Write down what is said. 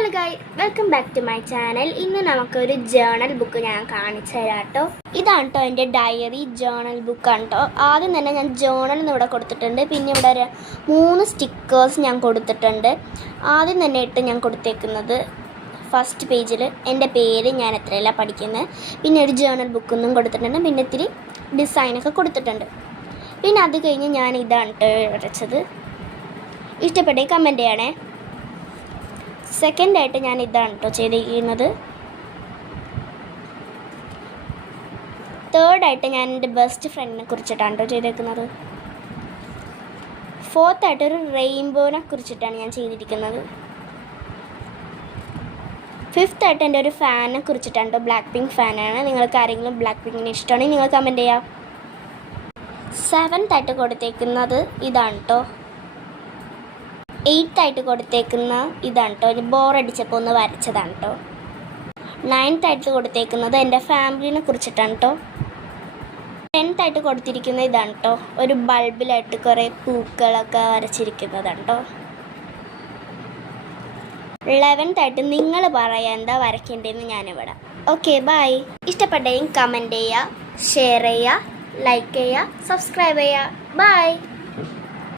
Hello guys, welcome back to my channel. ഇന്ന് നമുക്കൊരു journal book ഞാൻ കാണിച്ചു തരാം കേട്ടോ. ഇതാണ് കേട്ടോ എൻ്റെ ഡയറി ജേണൽ ബുക്കാണ് കേട്ടോ. ആദ്യം തന്നെ ഞാൻ ജേണൽ എന്ന് ഇവിടെ കൊടുത്തിട്ടുണ്ട്. പിന്നെ ഇവിടെ ഒരു 3 സ്റ്റിക്കേഴ്സ് ഞാൻ കൊടുത്തിട്ടുണ്ട്. ആദ്യം തന്നെ ഞാൻ കൊടുത്തേക്കുന്നത് ഫസ്റ്റ് പേജിൽ എൻ്റെ പേര്, ഞാൻ എത്രയല്ല പഠിക്കുന്നത്, പിന്നെ ഒരു ജേണൽ ബുക്കൊന്നും കൊടുത്തിട്ടുണ്ട്. പിന്നെ ഇത്തിരി ഡിസൈനൊക്കെ കൊടുത്തിട്ടുണ്ട്. പിന്നെ അത് കഴിഞ്ഞ് ഞാൻ ഇതാണ് കേട്ടോ വരച്ചത്. ഇഷ്ടപ്പെട്ടേ കമൻറ്റ് ചെയ്യണേ. സെക്കൻഡായിട്ട് ഞാൻ ഇതാണ് കേട്ടോ ചെയ്തിരിക്കുന്നത്. തേർഡായിട്ട് ഞാൻ എൻ്റെ ബെസ്റ്റ് ഫ്രണ്ടിനെ കുറിച്ചിട്ടാണ് കേട്ടോ ചെയ്തേക്കുന്നത്. ഫോർത്തായിട്ട് ഒരു റെയിൻബോനെ കുറിച്ചിട്ടാണ് ഞാൻ ചെയ്തിരിക്കുന്നത്. ഫിഫ്ത്തായിട്ട് എൻ്റെ ഒരു ഫാനിനെ കുറിച്ചിട്ടാണ് കേട്ടോ. ബ്ലാക്ക് പിങ്ക് ഫാനാണ്. നിങ്ങൾക്ക് ആരെങ്കിലും ബ്ലാക്ക് പിങ്കിന് ഇഷ്ടമാണെങ്കിൽ നിങ്ങൾ കമൻറ്റ് ചെയ്യാം. സെവൻത്തായിട്ട് കൊടുത്തേക്കുന്നത് ഇതാണ് കേട്ടോ. എയ്ത്തായിട്ട് കൊടുത്തേക്കുന്ന ഇതാണ് കേട്ടോ. ബോറടിച്ചപ്പോൾ ഒന്ന് വരച്ചതാണ് കേട്ടോ. നയൻത്തായിട്ട് കൊടുത്തേക്കുന്നത് എൻ്റെ ഫാമിലിനെ കുറിച്ചിട്ടാണ് കേട്ടോ. 10th കൊടുത്തിരിക്കുന്നത് ഇതാണ് കേട്ടോ. ഒരു ബൾബിലായിട്ട് കുറേ പൂക്കളൊക്കെ വരച്ചിരിക്കുന്നതാണ് കേട്ടോ. 11th നിങ്ങൾ പറയാം എന്താ വരയ്ക്കേണ്ടതെന്ന് ഞാനിവിടെ. Okay, bye. ഇഷ്ടപ്പെട്ടെങ്കിൽ കമൻറ്റ് ചെയ്യുക, ഷെയർ ചെയ്യുക, ലൈക്ക് ചെയ്യുക, സബ്സ്ക്രൈബ് ചെയ്യുക. ബൈ.